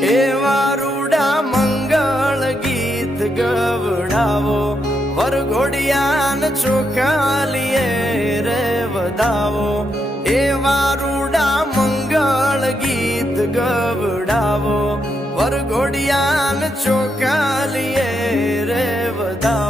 એવા રૂડા મંગળ ગીત ગવડાવો વરઘોડિયાન ચોખાલીએ રે વધાવો એવા રૂડા મંગળ ગીત ગવડાવો વરઘોડિયાન ચોખાલીએ રે વધાવો